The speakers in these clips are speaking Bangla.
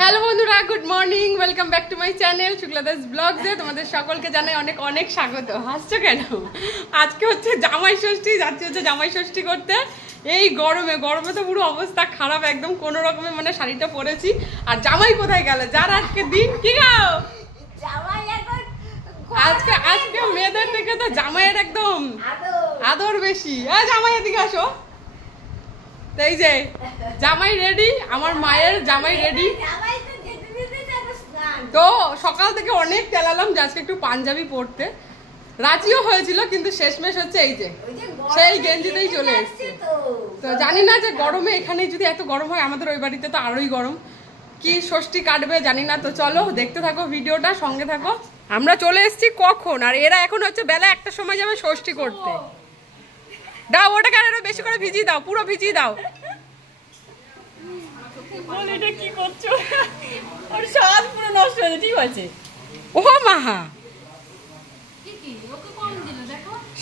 হ্যালো বন্ধুরা, good morning, welcome back to my channel Shukladas ব্লগসে তোমাদের সকলকে জানাই অনেক অনেক স্বাগত। হাসছো কেন? আজকে হচ্ছে জামাই ষষ্ঠী, যাচ্ছি হচ্ছে জামাই ষষ্ঠী করতে। এই গরমে তো পুরো অবস্থা খারাপ একদম, কোনো রকমে মানে শাড়িটা পরেছি। আর জামাই কোথায় গেল? যার আজকে দিন কি গাও আজকে মেয়েদের থেকে তো জামাইয়ের একদম আদর বেশি। জামাই এদিকে আসো। এই যে জামাই রেডি, আমার মায়ের জামাই রেডি। তো সকাল থেকে অনেক তেলালাম যে আজকে একটু পাঞ্জাবি পরতে, রাজিও হয়েছিল, কিন্তু শেষমেশ হচ্ছে এই যে সেই গেঞ্জিতেই চলে এসছে। তো জানি না যে গরমে এখানে যদি এত গরম হয়, আমাদের ওই বাড়িতে তো আরোই গরম। কি ষষ্ঠী কাটবে জানি না। তো চলো দেখতে থাকো ভিডিওটা, সঙ্গে থাকো। আমরা চলে এসেছি কখন, আর এরা এখন হচ্ছে বেলা 1টার সময় যাবে ষষ্ঠী করতে। দাও ওটাকে আরো বেশি করে ভিজিয়ে দাও, পুরো ভিজিয়ে দাও। এটা কি করছো? ওর স্বাদ পুরো নষ্ট হয়ে ঠিক আছে। ও মাহা,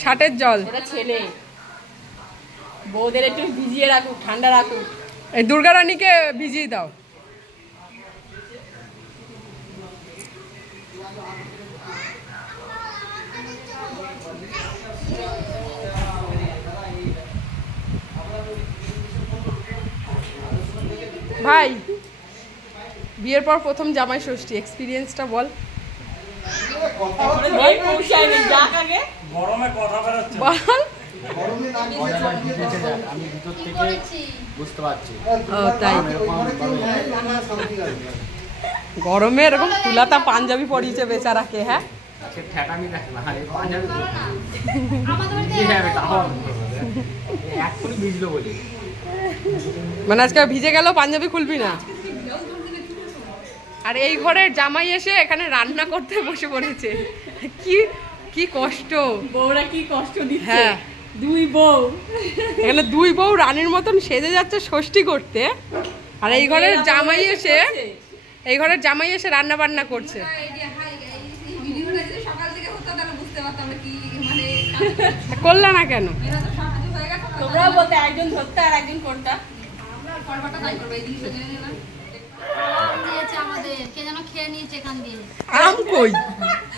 ষাটের জল। এটা ছেলে, বউদের একটু ভিজিয়ে রাখুক, ঠান্ডা রাখুক। এই দুর্গা রানীকে ভিজিয়ে দাও। ভাই, বিয়ের পর প্রথম জামাই ষষ্ঠী, এক্সপিরিয়েন্সটা বল। গরমে কথা বেরোচ্ছে বল। আমি ভিতর থেকে বুঝতে পারছি। ও তাই, গরমে এরকম ফুলাতা পাঞ্জাবি পরিয়েছে বেচারাকে। হ্যাঁ, ঠেকামি দেখ না, পাঞ্জাবি এক্ষুনি ভিজলো বলে। মানে আজকে ভিজে গেল, পাঞ্জাবি খুলবি না। আর এই ঘরের জামাই এসে এখানে রান্না করতে বসে পড়েছে। কি কি কষ্ট, বউরা কি কষ্ট দিচ্ছে। হ্যাঁ, দুই বউ, এখানে দুই বউ রানীর মতন সেজে যাচ্ছে ষষ্ঠী করতে। আর এই ঘরের জামাই এসে রান্না বান্না করছে। করলা না কেন? তোমরাও বলতে একজন ধরতে আর একজন কোনটা। আম কই?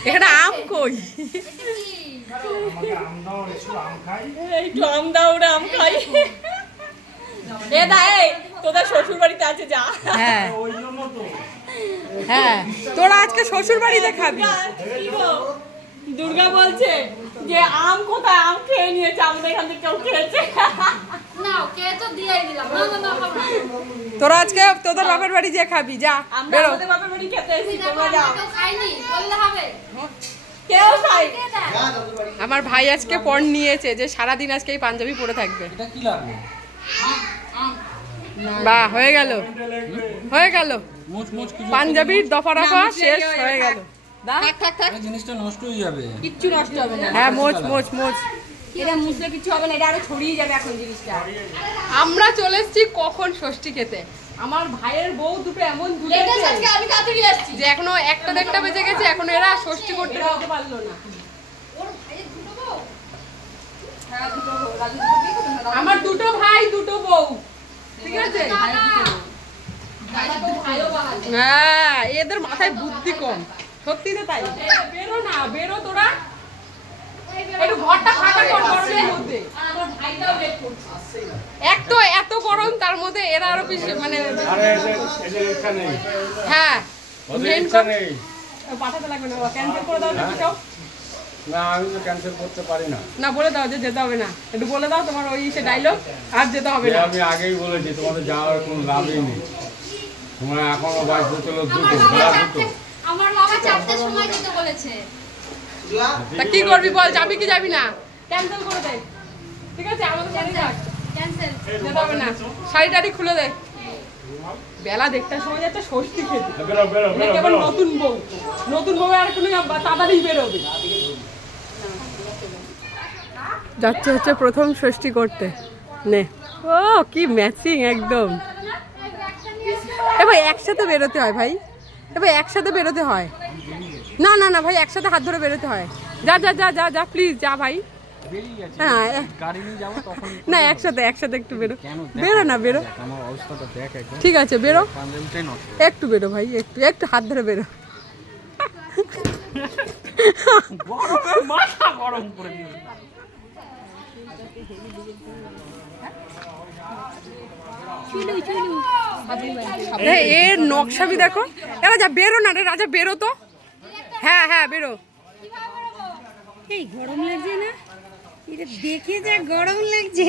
এখানে আম কই? একটু আম দাও, ওরা আম খাই। এ দা, তোদের শ্বশুর বাড়িতে আছে যা। হ্যাঁ হ্যাঁ, তোরা আজকে শ্বশুর বাড়িতে খাবি। দুর্গা বলছে যে আম কোথায়, আম খেয়ে নিয়েছে, আমাদের এখান থেকে কেউ খেয়েছে। তোরা আজকে তোদের বাপের বাড়ি যে খাবি, যা বেরো। বাপের বাড়ি খেতে এসেছি, তোমরা যাও। আমার ভাই আজকে পণ নিয়েছে যে সারাদিন আজকে এই পাঞ্জাবি পরে থাকবে। বাহ, হয়ে গেল পাঞ্জাবির দফা রফা শেষ হয়ে গেল। জিনিসটা নষ্ট হয়ে যাবে। কিচ্ছু নষ্ট হবে না। হ্যাঁ, মোচ। এটা মুছলে কিছু হবে না, এটা আরো ছড়িয়ে যাবে এখন জিনিসটা। আমরা চলে এসেছি কখন ষষ্ঠী খেতে। আমার ভাইয়ের বউ দুটো এমন যে এখনো 1টা-1:30 বেজে গেছে, এখন এরা ষষ্ঠী করতে বলতে পারলো না। আমার দুটো ভাই, দুটো বউ, ঠিক আছে? হ্যাঁ, এদের মাথায় বুদ্ধি কম, সত্যি তো তাই। বেরো তোরা, একটু ঘরটা ফাঁকা কর গরমের মধ্যে। এত গরম, তার মধ্যে এরা আরো বেশি মানে। হ্যাঁ, পাঠাতে লাগবে না, ক্যান্সেল করে দাও সব। না, আমি তো ক্যান্সেল করতে পারি না। না, বলে দাও যে যেতে হবে না, একটু বলে দাও তোমার ওই সে ডায়লগ, আর যেতে হবে না। আমি আগেই বলেছি তোমাদের যাওয়ার কোনো লাভই নেই। তোমরা এখনো বাঁচতে চলো দুটো। আমার বাবা 4টার সময় যেতে বলেছে। তা কি করবি বল, যাবি কি যাবি না? ক্যান্সেল করে দে, ঠিক আছে? আমাদের বাড়ি যাক, ক্যান্সেল, যেতে হবে না। শাড়ি খুলে দে। বেলা 1টার সময় যাচ্ছে ষষ্ঠী খেতে। কেবল নতুন বউ আর কোনো তাড়াতাড়ি বেরোবে। যাচ্ছে হচ্ছে প্রথম ষষ্ঠী করতে। নে, ও কি ম্যাচিং একদম। এবার একসাথে বেরোতে হয় ভাই, এবার একসাথে বেরোতে হয়। না ভাই, একসাথে হাত ধরে বেরোতে হয়। যা প্লিজ যা ভাই। হ্যাঁ না একসাথে একটু বেরো বেরো না বেরো ঠিক আছে বেরো একটু বেরো ভাই একটু হাত ধরে বেরো এর নকশাবি দেখো রাজা বেরো না রে রাজা বেরো তো হ্যাঁ হ্যাঁ বেরো এই গরম লাগছে না এটা দেখে যা গরম লাগছে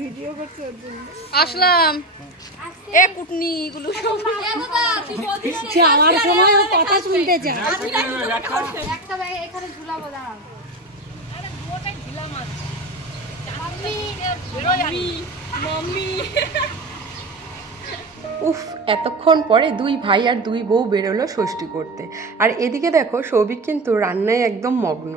ভিডিও করছে আসলাম এ কুটনি গুলো সব আমার সময় ও কথা শুনতে চায় একটা ব্যাগ এখানে ঝুলাবো দাঁড়াও আরে গোটা ঝুলা মাছ মাম্মি উফ এতক্ষণ পরে দুই ভাই আর দুই বউ বেরোলো ষষ্ঠী করতে আর এদিকে দেখো সৌভিক কিন্তু রান্নায় একদম মগ্ন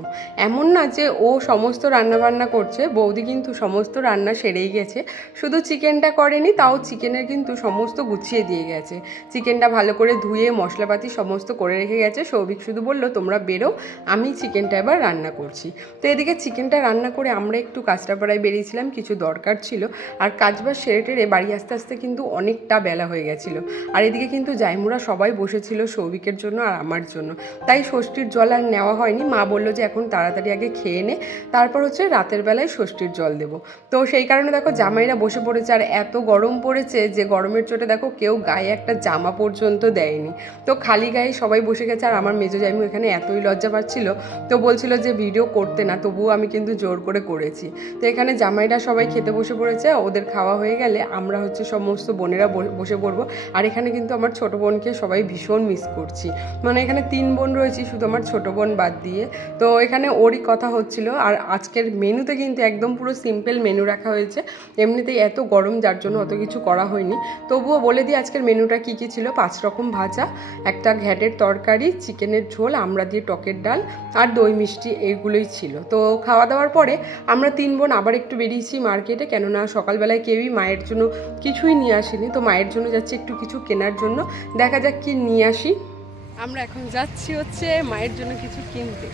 এমন না যে ও সমস্ত রান্না বান্না করছে বৌদি কিন্তু সমস্ত রান্না সেরেই গেছে শুধু চিকেনটা করেনি তাও চিকেনের কিন্তু সমস্ত গুছিয়ে দিয়ে গেছে চিকেনটা ভালো করে ধুয়ে মশলাপাতি সমস্ত করে রেখে গেছে সৌভিক শুধু বললো তোমরা বেরো আমি চিকেনটা এবার রান্না করছি তো এদিকে চিকেনটা রান্না করে আমরা একটু কাঁচরাপাড়ায় বেরিয়েছিলাম কিছু দরকার ছিল আর কাজবাজ সেরে টেরে বাড়ি আস্তে আস্তে কিন্তু অনেকটা বেলা হয়ে গেছিল আর এদিকে কিন্তু জাইমুরা সবাই বসেছিল সৌভিকের জন্য আর আমার জন্য তাই ষষ্ঠীর জল আর নেওয়া হয়নি মা বললো যে এখন তাড়াতাড়ি আগে খেয়ে নে তারপর হচ্ছে রাতের বেলায় ষষ্ঠীর জল দেবো তো সেই কারণে দেখো জামাইরা বসে পড়েছে আর এত গরম পড়েছে যে গরমের চোটে দেখো কেউ গায়ে একটা জামা পর্যন্ত দেয়নি তো খালি গায়ে সবাই বসে গেছে আর আমার মেজো জাইমু এখানে এতই লজ্জা পাচ্ছিল তো বলছিল যে ভিডিও করতে না তবুও আমি কিন্তু জোর করে করেছি তো এখানে জামাইরা সবাই খেতে বসে পড়েছে ওদের খাওয়া হয়ে গেলে আমরা হচ্ছে সমস্ত বোনেরা বসে পড়বো আর এখানে কিন্তু আমার ছোট বোনকে সবাই ভীষণ মিস করছি মানে এখানে 3 বোন রয়েছি শুধু আমার ছোট বোন বাদ দিয়ে তো এখানে ওরই কথা হচ্ছিল আর আজকের মেনুতে কিন্তু একদম পুরো সিম্পল মেনু রাখা হয়েছে এমনিতেই এত গরম যার জন্য অত কিছু করা হয়নি তবুও বলে দিই আজকের মেনুটা কী কী ছিল 5 রকম ভাজা একটা ঘ্যাটের তরকারি চিকেনের ঝোল আমড়া দিয়ে টকের ডাল আর দই মিষ্টি এইগুলোই ছিল তো খাওয়া দাওয়ার পরে আমরা 3 বোন আবার একটু বেরিয়েছি মার্কেটে কেননা সকালবেলায় কেউই মায়ের জন্য কিছুই নিয়ে আসেনি তো মায়ের জন্য যাচ্ছি একটু কিছু কেনার জন্য দেখা যাক কি নিয়ে আসি আমরা এখন যাচ্ছি হচ্ছে মায়ের জন্য কিছু কিনতে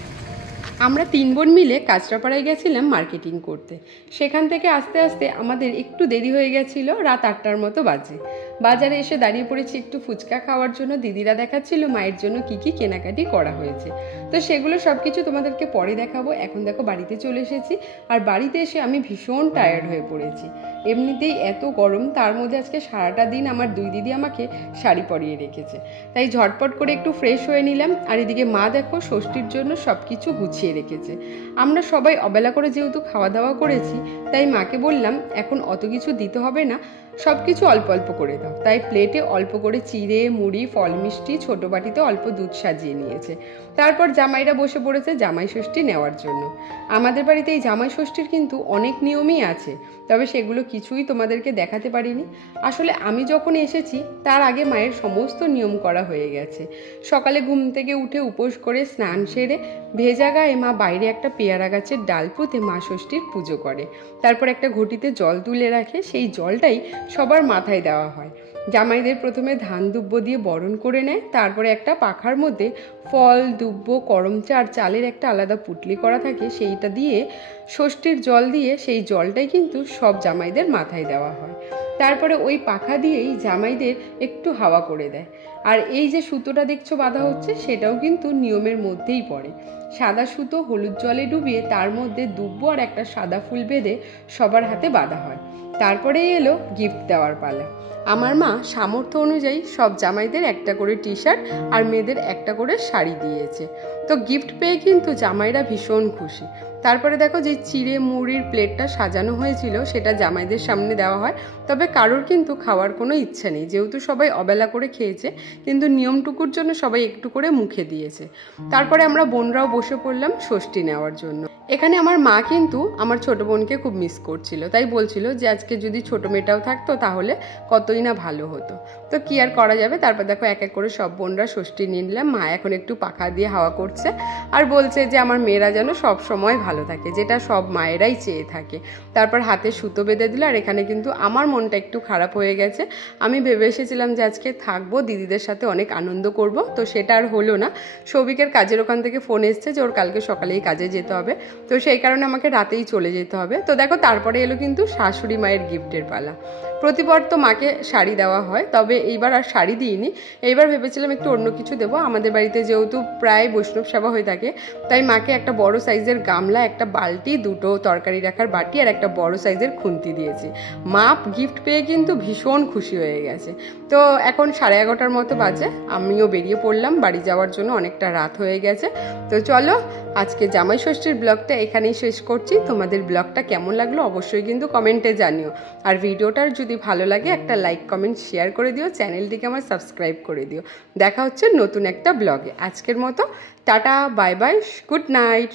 আমরা 3 বোন মিলে কাঁচরাপাড়ায় গেছিলাম মার্কেটিং করতে সেখান থেকে আস্তে আস্তে আমাদের একটু দেরি হয়ে গেছিল রাত 8টার মতো বাজে বাজারে এসে দাঁড়িয়ে পড়েছি একটু ফুচকা খাওয়ার জন্য দিদিরা দেখাচ্ছিল মায়ের জন্য কি কি কেনাকাটি করা হয়েছে তো সেগুলো সব কিছু তোমাদেরকে পরে দেখাবো এখন দেখো বাড়িতে চলে এসেছি আর বাড়িতে এসে আমি ভীষণ টায়ার্ড হয়ে পড়েছি এমনিতেই এত গরম তার মধ্যে আজকে সারাটা দিন আমার দুই দিদি আমাকে শাড়ি পরিয়ে রেখেছে তাই ঝটপট করে একটু ফ্রেশ হয়ে নিলাম আর এদিকে মা দেখো ষষ্ঠীর জন্য সব কিছু গুছিয়ে রেখেছে আমরা সবাই অবেলা করে যেহেতু খাওয়া দাওয়া করেছি তাই মাকে বললাম এখন অত কিছু দিতে হবে না সব কিছু অল্প অল্প করে দাও তাই প্লেটে অল্প করে চিড়ে মুড়ি ফল মিষ্টি ছোটো বাটিতে অল্প দুধ সাজিয়ে নিয়েছে তারপর জামাইরা বসে পড়েছে জামাই ষষ্ঠী নেওয়ার জন্য আমাদের বাড়িতে এই জামাই ষষ্ঠীর কিন্তু অনেক নিয়মই আছে তবে সেগুলো কিছুই তোমাদেরকে দেখাতে পারিনি আসলে আমি যখন এসেছি তার আগে মায়ের সমস্ত নিয়ম করা হয়ে গেছে সকালে ঘুম থেকে উঠে উপোস করে স্নান সেরে ভেজা গায়ে মা বাইরে একটা পেয়ারা গাছের ডাল পুঁতে মা ষষ্ঠীর পুজো করে তারপর একটা ঘটিতে জল তুলে রাখে সেই জলটাই সবার মাথায় দেওয়া হয় জামাইদের প্রথমে ধান দুব্বো দিয়ে বরণ করে নেয় তারপরে একটা পাখার মধ্যে ফল দুব্বো করমচা আর চালের একটা আলাদা পুটলি করা থাকে সেইটা দিয়ে ষষ্ঠীর জল দিয়ে সেই জলটাই কিন্তু সব জামাইদের মাথায় দেওয়া হয় তারপরে ওই পাখা দিয়েই জামাইদের একটু হাওয়া করে দেয় আর এই যে সুতোটা দেখছো বাঁধা হচ্ছে সেটাও কিন্তু নিয়মের মধ্যেই পড়ে সাদা সুতো হলুদ জলে ডুবিয়ে তার মধ্যে দুব্বো আর একটা সাদা ফুল বেঁধে সবার হাতে বাঁধা হয় তারপরেই এলো গিফট দেওয়ার পালা আমার মা সামর্থ্য অনুযায়ী সব জামাইদের একটা করে টি শার্ট আর মেয়েদের একটা করে শাড়ি দিয়েছে তো গিফট পেয়ে কিন্তু জামাইরা ভীষণ খুশি তারপরে দেখো যে চিড়ে মুড়ির প্লেটটা সাজানো হয়েছিল সেটা জামাইদের সামনে দেওয়া হয় তবে কারোর কিন্তু খাওয়ার কোনো ইচ্ছা নেই যেহেতু সবাই অবেলা করে খেয়েছে কিন্তু নিয়মটুকুর জন্য সবাই একটু করে মুখে দিয়েছে তারপরে আমরা বোনরাও বসে পড়লাম ষষ্ঠী নেওয়ার জন্য এখানে আমার মা কিন্তু আমার ছোট বোনকে খুব মিস করছিল তাই বলছিল যে আজকে যদি ছোট মেয়েটাও থাকতো তাহলে কতই না ভালো হতো তো কি আর করা যাবে তারপর দেখো এক এক করে সব বোনরা ষষ্ঠী নিয়ে নিলাম মা এখন একটু পাখা দিয়ে হাওয়া করছে আর বলছে যে আমার মেয়েরা যেন সব সময় ভালো থাকে যেটা সব মায়েরাই চেয়ে থাকে তারপর হাতে সুতো বেঁধে দিল আর এখানে কিন্তু আমার মনটা একটু খারাপ হয়ে গেছে আমি ভেবে এসেছিলাম যে আজকে থাকবো দিদিদের সাথে অনেক আনন্দ করব তো সেটা আর হলো না সৌভিকের কাজের ওখান থেকে ফোন এসছে যে ওর কালকে সকালেই কাজে যেতে হবে তো সেই কারণে আমাকে রাতেই চলে যেতে হবে। তো দেখো তারপরে এলো কিন্তু শাশুড়ি মায়ের গিফটের পালা। প্রতিবার তো মাকে শাড়ি দেওয়া হয়, তবে এইবার আর শাড়ি দিইনি। এইবার ভেবেছিলাম একটু অন্য কিছু দেবো। আমাদের বাড়িতে যেহেতু প্রায় বৈষ্ণব সেবা হয়ে থাকে, তাই মাকে একটা বড় সাইজের গামলা, একটা বালতি, দুটো তরকারি রাখার বাটি আর একটা বড় সাইজের খুন্তি দিয়েছি। মা গিফট পেয়ে কিন্তু ভীষণ খুশি হয়ে গেছে। তো এখন 11:30 মতো বাজে, আমিও বেরিয়ে পড়লাম বাড়ি যাওয়ার জন্য, অনেকটা রাত হয়ে গেছে। তো চলো আজকে জামাই ষষ্ঠীর ব্লগটা এখানেই শেষ করছি। তোমাদের ব্লগটা কেমন লাগলো অবশ্যই কিন্তু কমেন্টে জানিও। আর ভিডিওটার যদি ভালো লাগে একটা লাইক কমেন্ট শেয়ার করে দিও, চ্যানেলটিকে আমার সাবস্ক্রাইব করে দিও। দেখা হচ্ছে নতুন একটা ব্লগে। আজকের মতো tata, bye bye, good night.